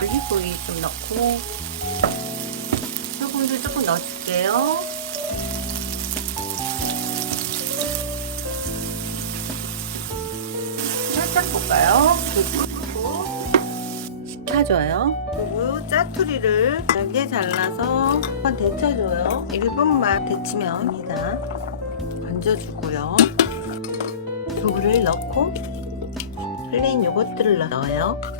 올리브오일 좀 넣고 소금도 조금 넣어줄게요. 살짝 볶아요. 식혀줘요. 그리고 짜투리를 얇게 잘라서 한번 데쳐줘요. 1분만 데치면 합니다. 건져주고요. 두부를 넣고 플레인 요거트를 넣어요.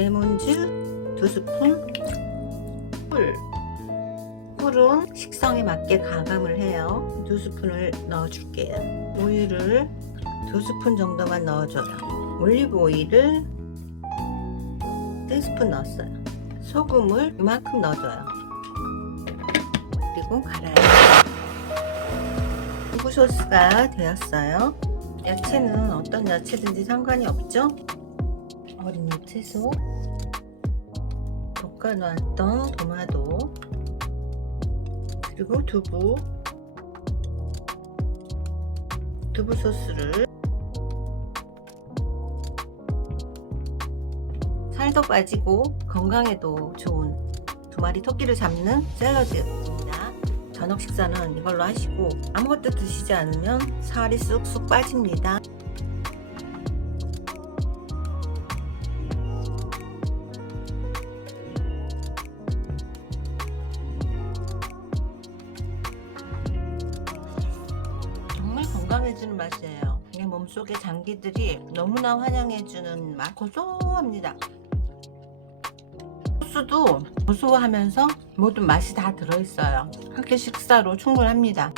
레몬즙 두 스푼, 꿀. 꿀은 식성에 맞게 가감을 해요. 두 스푼을 넣어줄게요. 우유를 두 스푼 정도만 넣어줘요. 올리브 오일을 세 스푼 넣었어요. 소금을 이만큼 넣어줘요. 그리고 갈아요. 두부 소스가 되었어요. 야채는 어떤 야채든지 상관이 없죠? 채소, 볶아놨던 도마도, 그리고 두부, 두부 소스를 살도 빠지고 건강에도 좋은 두 마리 토끼를 잡는 샐러드입니다. 저녁 식사는 이걸로 하시고 아무것도 드시지 않으면 살이 쑥쑥 빠집니다. 건강해지는 맛이에요. 내 몸속의 장기들이 너무나 환영해주는 맛 고소합니다. 소스도 고소하면서 모든 맛이 다 들어있어요. 한 끼 식사로 충분합니다.